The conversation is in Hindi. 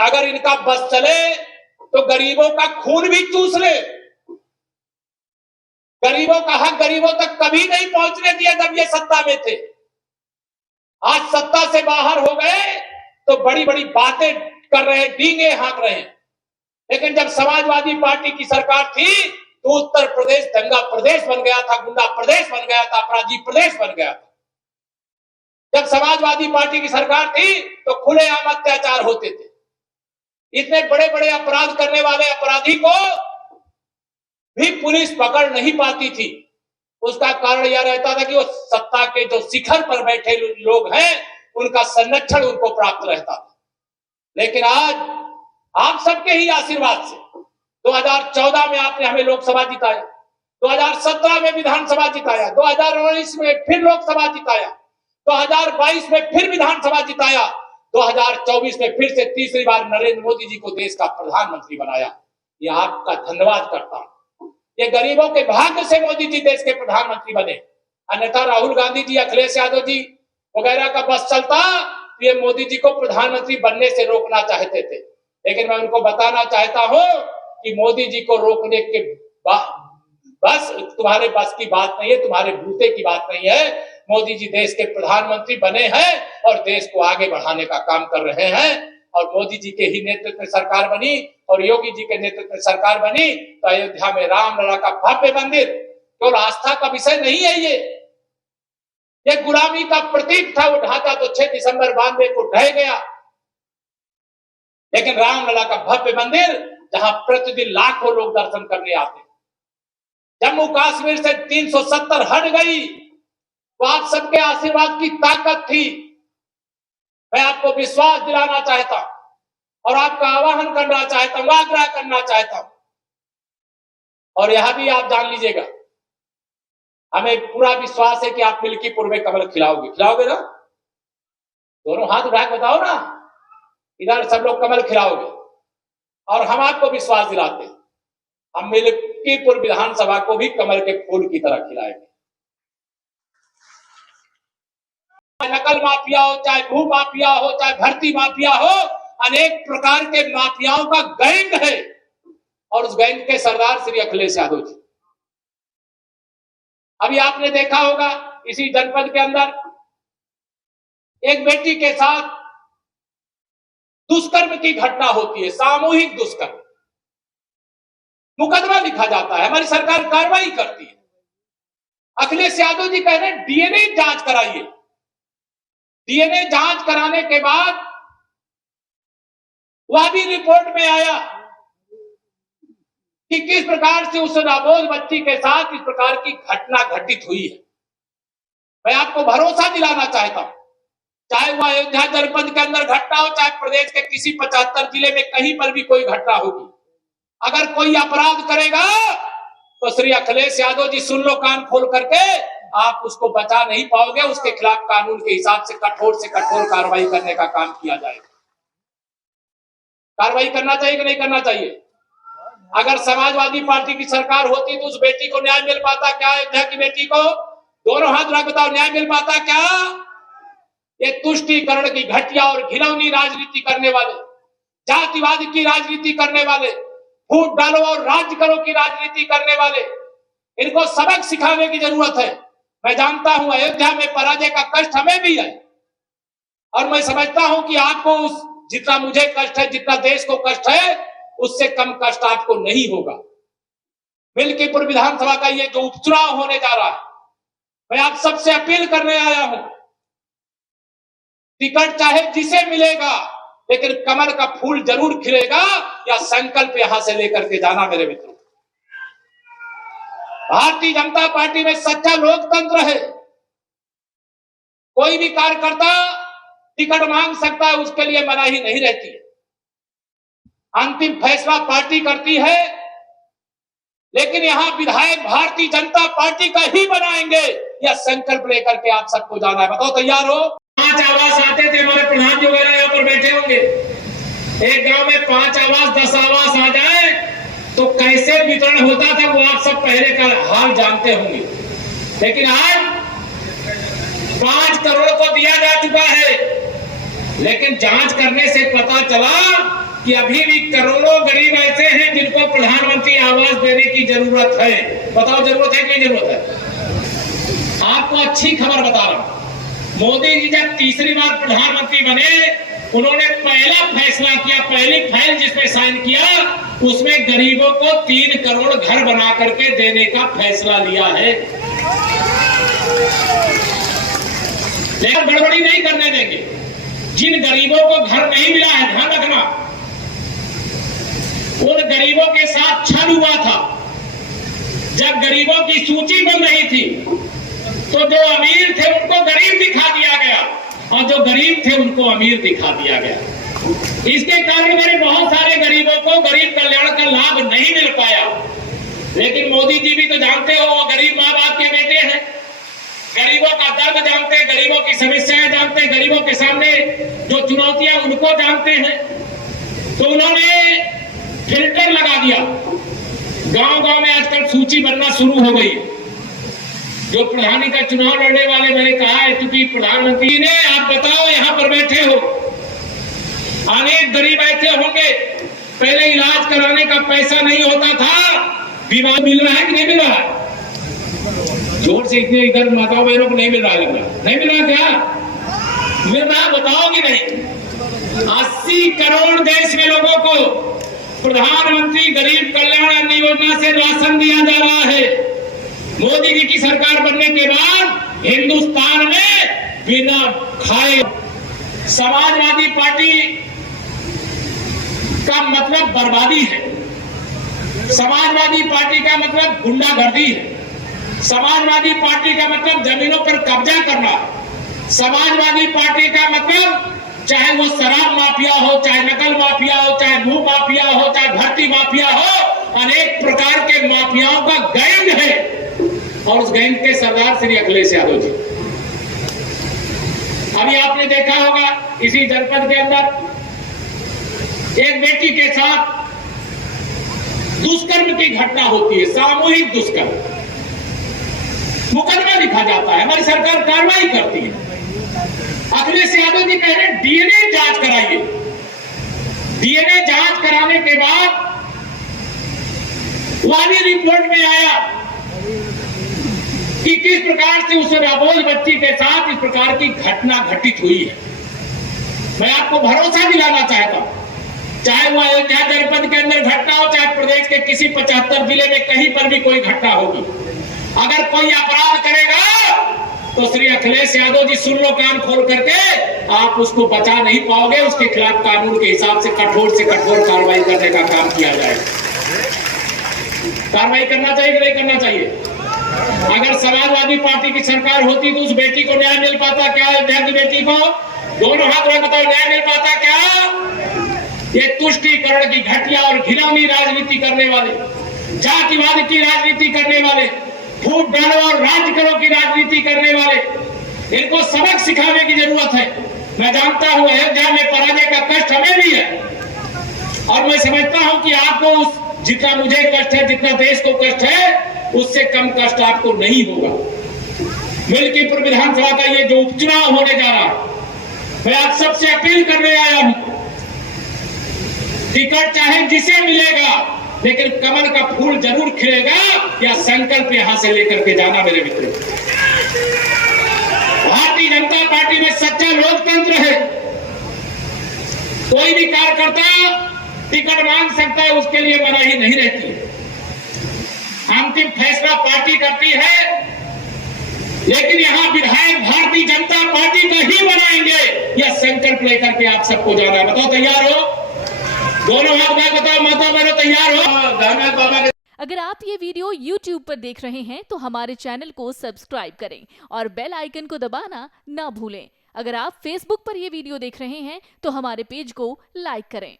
अगर इनका बस चले तो गरीबों का खून भी चूस ले। गरीबों का हक गरीबों तक कभी नहीं पहुंचने दिया जब ये सत्ता में थे। आज सत्ता से बाहर हो गए तो बड़ी बड़ी बातें कर रहे हैं, डींगे हाँक रहे हैं। लेकिन जब समाजवादी पार्टी की सरकार थी तो उत्तर प्रदेश दंगा प्रदेश बन गया था, गुंडा प्रदेश बन गया था, अपराधी प्रदेश बन गया था। जब समाजवादी पार्टी की सरकार थी तो खुलेआम अत्याचार होते थे। इतने बड़े बड़े अपराध करने वाले अपराधी को भी पुलिस पकड़ नहीं पाती थी। उसका कारण यह रहता था कि वो सत्ता के जो शिखर पर बैठे लोग हैं उनका संरक्षण उनको प्राप्त रहता था। लेकिन आज आप सबके ही आशीर्वाद से 2014 में आपने हमें लोकसभा जिताया, 2017 में विधानसभा जिताया, 2019 में फिर लोकसभा जिताया, 2022 में फिर विधानसभा जिताया, 2024 में फिर से तीसरी बार नरेंद्र मोदी जी को देश का प्रधानमंत्री बनाया। यह आपका धन्यवाद करता हूं। ये गरीबों के भाग्य से मोदी जी देश के प्रधानमंत्री बने, अन्यथा राहुल गांधी जी, अखिलेश यादव जी वगैरह का बस चलता तो ये मोदी जी को प्रधानमंत्री बनने से रोकना चाहते थे। लेकिन मैं उनको बताना चाहता हूं कि मोदी जी को रोकने के बस तुम्हारे बस की बात नहीं है, तुम्हारे बूते की बात नहीं है। मोदी जी देश के प्रधानमंत्री बने हैं और देश को आगे बढ़ाने का काम कर रहे हैं। और मोदी जी के ही नेतृत्व में सरकार बनी और योगी जी के नेतृत्व में सरकार बनी तो अयोध्या में रामलला का भव्य मंदिर केवल आस्था का विषय नहीं है, ये गुलामी का प्रतीक था। वो ढांचा तो 6 दिसंबर 92 को ढह गया, लेकिन रामलला का भव्य मंदिर जहां प्रतिदिन लाखों लोग दर्शन करने आते, जम्मू कश्मीर से 370 हट गई, तो आप सबके आशीर्वाद की ताकत थी। मैं आपको विश्वास दिलाना चाहता हूं और आपका आह्वान करना चाहता हूं, आग्रह करना चाहता हूं। और यह भी आप जान लीजिएगा, हमें पूरा विश्वास है कि आप मिल्कीपुर में कमल खिलाओगे ना? दोनों हाथ उठा के बताओ ना, इधर सब लोग कमल खिलाओगे। और हम आपको विश्वास दिलाते हैं, हम मिल्कीपुर विधानसभा को भी कमल के फूल की तरह खिलाएंगे। नकल माफिया हो, चाहे भू माफिया हो, चाहे भर्ती माफिया हो, अनेक प्रकार के माफियाओं का गैंग है और उस गैंग के सरदार श्री अखिलेश यादव जी। अभी आपने देखा होगा इसी जनपद के अंदर एक बेटी के साथ दुष्कर्म की घटना होती है, सामूहिक दुष्कर्म। मुकदमा लिखा जाता है, हमारी सरकार कार्रवाई करती है। अखिलेश यादव जी कह रहे हैं डीएनए जांच कराइए। डीएनए जांच कराने के बाद वह भी रिपोर्ट में आया कि किस प्रकार से उस नाबालिग बच्ची के साथ इस प्रकार की घटना घटित हुई है। मैं आपको भरोसा दिलाना चाहता हूं, चाहे वह अयोध्या जनपद के अंदर घटना हो, चाहे प्रदेश के किसी 75 जिले में कहीं पर भी कोई घटना होगी, अगर कोई अपराध करेगा तो श्री अखिलेश यादव जी सुन लो कान खोल करके, आप उसको बचा नहीं पाओगे। उसके खिलाफ कानून के हिसाब से कठोर कार्रवाई करने का काम किया जाएगा। कार्रवाई करना चाहिए कि नहीं करना चाहिए? अगर समाजवादी पार्टी की सरकार होती तो उस बेटी को न्याय मिल पाता क्या? अयोध्या की बेटी को दोनों हाथ रख बताओ, न्याय मिल पाता क्या? ये तुष्टीकरण की घटिया और घिनौनी राजनीति करने वाले, जातिवाद की राजनीति करने वाले, फूट डालो और राज्य करो की राजनीति करने वाले, इनको सबक सिखाने की जरूरत है। मैं जानता हूं अयोध्या में पराजय का कष्ट हमें भी है और मैं समझता हूं कि आपको उस जितना मुझे कष्ट है, जितना देश को कष्ट है, उससे कम कष्ट आपको नहीं होगा। मिल्कीपुर विधानसभा का ये जो उपचुनाव होने जा रहा है, मैं आप सबसे अपील करने आया हूं, टिकट चाहे जिसे मिलेगा लेकिन कमल का फूल जरूर खिलेगा, या संकल्प यहां से लेकर के जाना मेरे मित्रों। भारतीय जनता पार्टी में सच्चा लोकतंत्र है। कोई भी कार्यकर्ता टिकट मांग सकता है, उसके लिए मनाही नहीं रहती है। अंतिम फैसला पार्टी करती है, लेकिन यहां विधायक भारतीय जनता पार्टी का ही बनाएंगे, यह संकल्प लेकर के आप सबको जाना है। बताओ तैयार हो? 5 आवास आते थे, हमारे प्रधान जी वगैरह यहाँ पर बैठे होंगे। एक गांव में 5 आवास 10 आवास आ जाए तो कैसे वितरण होता था वो आप सब पहले का हाल जानते होंगे। लेकिन आज 5 करोड़ को दिया जा चुका है, लेकिन जांच करने से पता चला कि अभी भी करोड़ों गरीब ऐसे हैं जिनको प्रधानमंत्री आवास देने की जरूरत है। बताओ जरूरत है कि जरूरत है? आपको अच्छी खबर बता रहा हूं, मोदी जी जब तीसरी बार प्रधानमंत्री बने, उन्होंने पहला फैसला किया, पहली फाइल जिसमें साइन किया, उसमें गरीबों को 3 करोड़ घर बना करके देने का फैसला लिया है। लेकिन गड़बड़ी नहीं करने देंगे। जिन गरीबों को घर नहीं मिला है, ध्यान रखना, उन गरीबों के साथ छल हुआ था। जब गरीबों की सूची बन रही थी तो जो अमीर थे उनको गरीब दिखा दिया गया और जो गरीब थे उनको अमीर दिखा दिया गया। इसके कारण मेरे बहुत सारे गरीबों को गरीब कल्याण का लाभ नहीं मिल पाया। लेकिन मोदी जी भी तो जानते हो, वो गरीब माँ बाप के बेटे हैं, गरीबों का दर्द जानते हैं, गरीबों की समस्याएं जानते हैं, गरीबों के सामने जो चुनौतियां उनको जानते हैं। तो उन्होंने फिल्टर लगा दिया। गांव-गांव में आजकल सूची बनना शुरू हो गई। जो प्रधानी का चुनाव लड़ने वाले, मैंने कहा है क्योंकि प्रधानमंत्री ने, आप बताओ यहां पर बैठे हो, अनेक गरीब ऐसे होंगे पहले इलाज कराने का पैसा नहीं होता था, बीमा मिल रहा है कि नहीं मिल रहा है? जोर से इतने इधर माताओं बहनों को नहीं मिल रहा है, लग रहा नहीं मिल रहा, क्या मिल रहा बताओ कि नहीं? 80 करोड़ देश में लोगों को प्रधानमंत्री गरीब कल्याण अन्न योजना से राशन दिया जा रहा है। मोदी जी की सरकार बनने के बाद हिंदुस्तान में बिना खाए, समाजवादी पार्टी का मतलब बर्बादी है, समाजवादी पार्टी का मतलब गुंडागर्दी है, समाजवादी पार्टी का मतलब जमीनों पर कब्जा करना, समाजवादी पार्टी का मतलब चाहे वो शराब माफिया हो, चाहे नकल माफिया हो, चाहे भू माफिया हो, चाहे भर्ती माफिया हो, अनेक प्रकार के माफियाओं का गैंग है। और उस गैंग के सरदार श्री अखिलेश यादव जी। अभी आपने देखा होगा इसी जनपद के अंदर एक बेटी के साथ दुष्कर्म की घटना होती है, सामूहिक दुष्कर्म, मुकदमा लिखा जाता है, हमारी सरकार कार्रवाई करती है। अखिलेश यादव जी कह रहे हैं डीएनए जांच कराइए। डीएनए जांच कराने के बाद वाली रिपोर्ट में आया कि किस प्रकार से उस अबोध बच्ची के साथ इस प्रकार की घटना घटित हुई है। मैं आपको भरोसा दिलाना चाहता हूं, चाहे वो अयोध्या जनपद के अंदर घटना हो, चाहे प्रदेश के किसी 75 जिले में कहीं पर भी कोई घटना होगी, अगर कोई अपराध करेगा तो श्री अखिलेश यादव जी सुन लो कान खोल करके, आप उसको बचा नहीं पाओगे। उसके खिलाफ कानून के हिसाब से कठोर कार्रवाई करने का काम किया जाएगा। कार्रवाई करना चाहिए कि नहीं करना चाहिए? अगर समाजवादी पार्टी की सरकार होती तो उस बेटी को न्याय मिल पाता क्या? अयोध्या की बेटी को दोनों हाथ में बताओ, न्याय मिल पाता क्या? ये तुष्टीकरण की घटिया और घिनौनी राजनीति करने वाले, जातिवाद की राजनीति करने वाले, फूट डालो और राज करो की राजनीति करने वाले, इनको सबक सिखाने की जरूरत है। मैं जानता हूं अयोध्या में पराजय का कष्ट हमें भी है और मैं समझता हूं कि आपको उस जितना मुझे कष्ट है, जितना देश को कष्ट है, उससे कम कष्ट आपको नहीं होगा। मिल्कीपुर विधानसभा का ये जो उपचुनाव होने जा रहा है, मैं आप सबसे अपील करने आया हूं, टिकट चाहे जिसे मिलेगा लेकिन कमल का फूल जरूर खिलेगा, या संकल्प यहां से लेकर के जाना मेरे मित्रों। भारतीय जनता पार्टी में सच्चा लोकतंत्र है। कोई भी कार्यकर्ता टिकट मांग सकता है, उसके लिए मनाही नहीं रहती। अंतिम फैसला पार्टी करती है, लेकिन यहां विधायक भारतीय जनता पार्टी का ही बनाएंगे, यह संकल्प लेकर के आप सबको जाना है। बताओ तैयार हो? दोनों हाथ में बताओ, माता बहनों तैयार हो? धन्यवाद बाबा। अगर आप ये वीडियो YouTube पर देख रहे हैं तो हमारे चैनल को सब्सक्राइब करें और बेल आइकन को दबाना ना भूलें। अगर आप Facebook पर ये वीडियो देख रहे हैं तो हमारे पेज को लाइक करें।